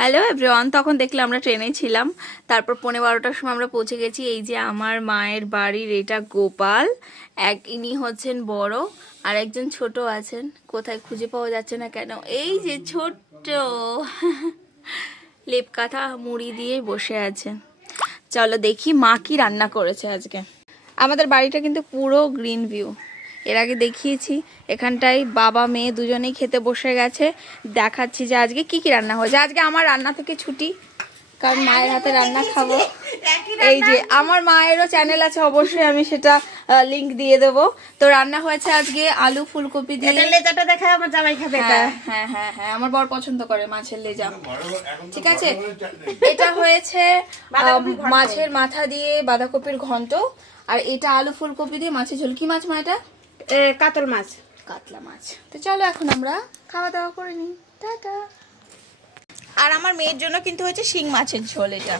Hello everyone, তখন দেখলে আমরা ট্রেনে ছিলাম। তারপর 11:15টার সময় আমরা পৌঁছে গেছি। এই যে আমার মায়ের বাড়ির, এটা গোপাল। ইনি হচ্ছেন বড়, আর একজন ছোট আছেন, কোথায় খুঁজে পাওয়া যাচ্ছে না কেন। এই যে ছোট্ট লেপ কাঁথা মুড়ি দিয়ে বসে আছে। চলো দেখি মা কি রান্না করেছে আজকে। আমাদের বাড়িটা কিন্তু পুরো গ্রিন ভিউ। এর আগে দেখিয়েছি, এখানটায় বাবা মেয়ে দুজনেই খেতে বসে গেছে। দেখাচ্ছি যে আজকে কি কি রান্না হয়েছে। আজকে আমার রান্না থেকে ছুটি, কারণ মায়ের হাতে রান্না খাবো। এই যে আমার মায়েরও চ্যানেল আছে, অবশ্যই আমি সেটা লিংক দিয়ে দেবো। তো রান্না হয়েছে আজকে আলু ফুলকপি দিয়ে। লেজাটা দেখায় আমার জামাই খাবে। হ্যাঁ হ্যাঁ হ্যাঁ, আমার বর পছন্দ করে মাছের লেজা। ঠিক আছে, এটা হয়েছে মাছের মাথা দিয়ে বাঁধাকপির ঘন্ট, আর এটা আলু ফুলকপি দিয়ে মাছের ঝোল। কি মাছ মা এটা? কাতল মাছ, কাতলা মাছ। তো চলো এখন আমরা খাওয়া দাওয়া করে নিই। টাটা। আর আমার মেয়ের জন্য কিন্তু হয়েছে শিং মাছের ঝোল। এটা